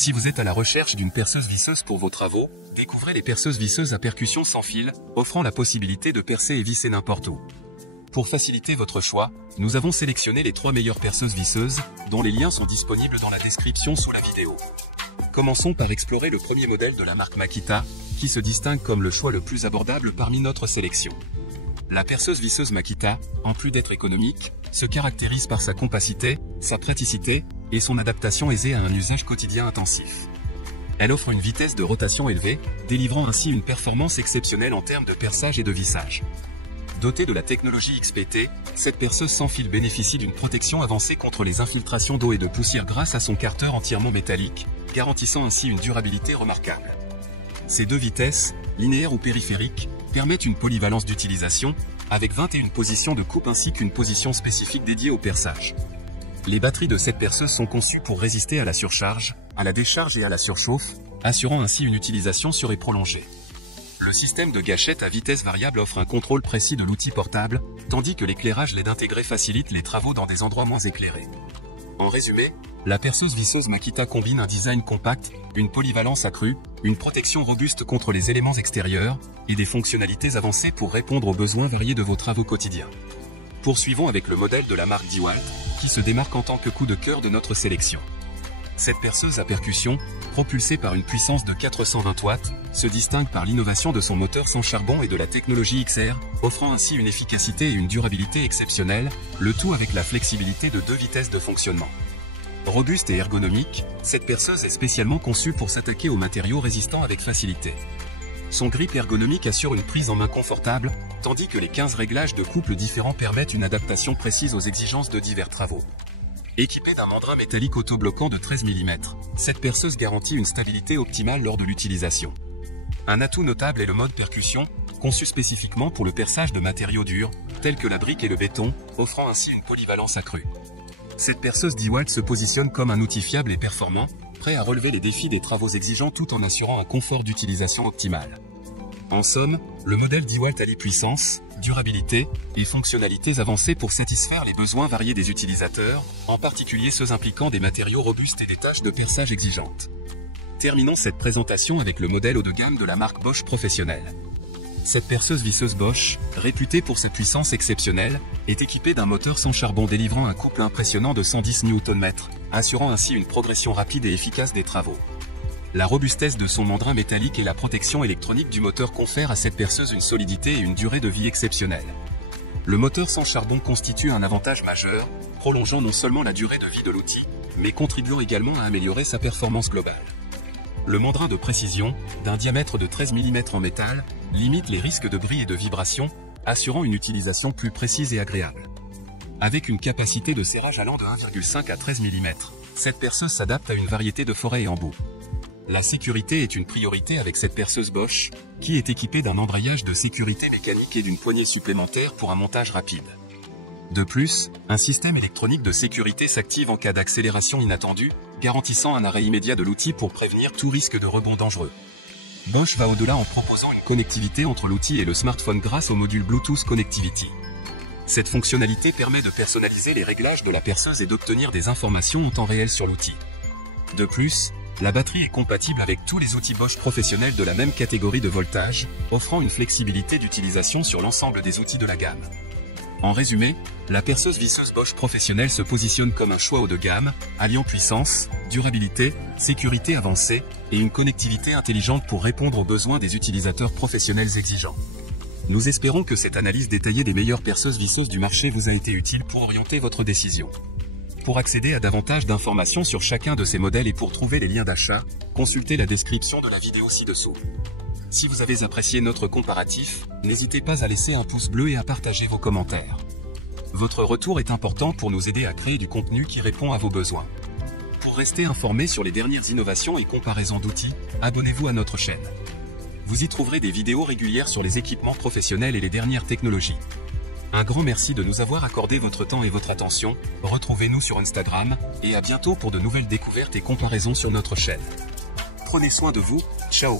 Si vous êtes à la recherche d'une perceuse visseuse pour vos travaux, découvrez les perceuses visseuses à percussion sans fil, offrant la possibilité de percer et visser n'importe où. Pour faciliter votre choix, nous avons sélectionné les 3 meilleures perceuses visseuses, dont les liens sont disponibles dans la description sous la vidéo. Commençons par explorer le premier modèle de la marque Makita, qui se distingue comme le choix le plus abordable parmi notre sélection. La perceuse visseuse Makita, en plus d'être économique, se caractérise par sa compacité, sa praticité, et son adaptation aisée à un usage quotidien intensif. Elle offre une vitesse de rotation élevée, délivrant ainsi une performance exceptionnelle en termes de perçage et de vissage. Dotée de la technologie XPT, cette perceuse sans fil bénéficie d'une protection avancée contre les infiltrations d'eau et de poussière grâce à son carter entièrement métallique, garantissant ainsi une durabilité remarquable. Ces 2 vitesses, linéaire ou périphérique, permettent une polyvalence d'utilisation, avec 21 positions de coupe ainsi qu'une position spécifique dédiée au perçage. Les batteries de cette perceuse sont conçues pour résister à la surcharge, à la décharge et à la surchauffe, assurant ainsi une utilisation sûre et prolongée. Le système de gâchette à vitesse variable offre un contrôle précis de l'outil portable, tandis que l'éclairage LED intégré facilite les travaux dans des endroits moins éclairés. En résumé, la perceuse visseuse Makita combine un design compact, une polyvalence accrue, une protection robuste contre les éléments extérieurs, et des fonctionnalités avancées pour répondre aux besoins variés de vos travaux quotidiens. Poursuivons avec le modèle de la marque DeWalt, qui se démarque en tant que coup de cœur de notre sélection. Cette perceuse à percussion, propulsée par une puissance de 420 watts, se distingue par l'innovation de son moteur sans charbon et de la technologie XR, offrant ainsi une efficacité et une durabilité exceptionnelles, le tout avec la flexibilité de 2 vitesses de fonctionnement. Robuste et ergonomique, cette perceuse est spécialement conçue pour s'attaquer aux matériaux résistants avec facilité. Son grip ergonomique assure une prise en main confortable, tandis que les 15 réglages de couple différents permettent une adaptation précise aux exigences de divers travaux. Équipée d'un mandrin métallique autobloquant de 13 mm, cette perceuse garantit une stabilité optimale lors de l'utilisation. Un atout notable est le mode percussion, conçu spécifiquement pour le perçage de matériaux durs, tels que la brique et le béton, offrant ainsi une polyvalence accrue. Cette perceuse DeWalt se positionne comme un outil fiable et performant, prêt à relever les défis des travaux exigeants tout en assurant un confort d'utilisation optimal. En somme, le modèle DeWalt allie puissance, durabilité et fonctionnalités avancées pour satisfaire les besoins variés des utilisateurs, en particulier ceux impliquant des matériaux robustes et des tâches de perçage exigeantes. Terminons cette présentation avec le modèle haut de gamme de la marque Bosch Professionnelle. Cette perceuse visseuse Bosch, réputée pour sa puissance exceptionnelle, est équipée d'un moteur sans charbon délivrant un couple impressionnant de 110 Nm, assurant ainsi une progression rapide et efficace des travaux. La robustesse de son mandrin métallique et la protection électronique du moteur confèrent à cette perceuse une solidité et une durée de vie exceptionnelle. Le moteur sans charbon constitue un avantage majeur, prolongeant non seulement la durée de vie de l'outil, mais contribuant également à améliorer sa performance globale. Le mandrin de précision, d'un diamètre de 13 mm en métal, limite les risques de bris et de vibration, assurant une utilisation plus précise et agréable. Avec une capacité de serrage allant de 1,5 à 13 mm, cette perceuse s'adapte à une variété de forêts et embouts. La sécurité est une priorité avec cette perceuse Bosch, qui est équipée d'un embrayage de sécurité mécanique et d'une poignée supplémentaire pour un montage rapide. De plus, un système électronique de sécurité s'active en cas d'accélération inattendue, garantissant un arrêt immédiat de l'outil pour prévenir tout risque de rebond dangereux. Bosch va au-delà en proposant une connectivité entre l'outil et le smartphone grâce au module Bluetooth Connectivity. Cette fonctionnalité permet de personnaliser les réglages de la perceuse et d'obtenir des informations en temps réel sur l'outil. De plus, la batterie est compatible avec tous les outils Bosch professionnels de la même catégorie de voltage, offrant une flexibilité d'utilisation sur l'ensemble des outils de la gamme. En résumé, la perceuse visseuse Bosch professionnelle se positionne comme un choix haut de gamme, alliant puissance, durabilité, sécurité avancée et une connectivité intelligente pour répondre aux besoins des utilisateurs professionnels exigeants. Nous espérons que cette analyse détaillée des meilleures perceuses visseuses du marché vous a été utile pour orienter votre décision. Pour accéder à davantage d'informations sur chacun de ces modèles et pour trouver les liens d'achat, consultez la description de la vidéo ci-dessous. Si vous avez apprécié notre comparatif, n'hésitez pas à laisser un pouce bleu et à partager vos commentaires. Votre retour est important pour nous aider à créer du contenu qui répond à vos besoins. Pour rester informé sur les dernières innovations et comparaisons d'outils, abonnez-vous à notre chaîne. Vous y trouverez des vidéos régulières sur les équipements professionnels et les dernières technologies. Un grand merci de nous avoir accordé votre temps et votre attention, retrouvez-nous sur Instagram, et à bientôt pour de nouvelles découvertes et comparaisons sur notre chaîne. Prenez soin de vous, ciao!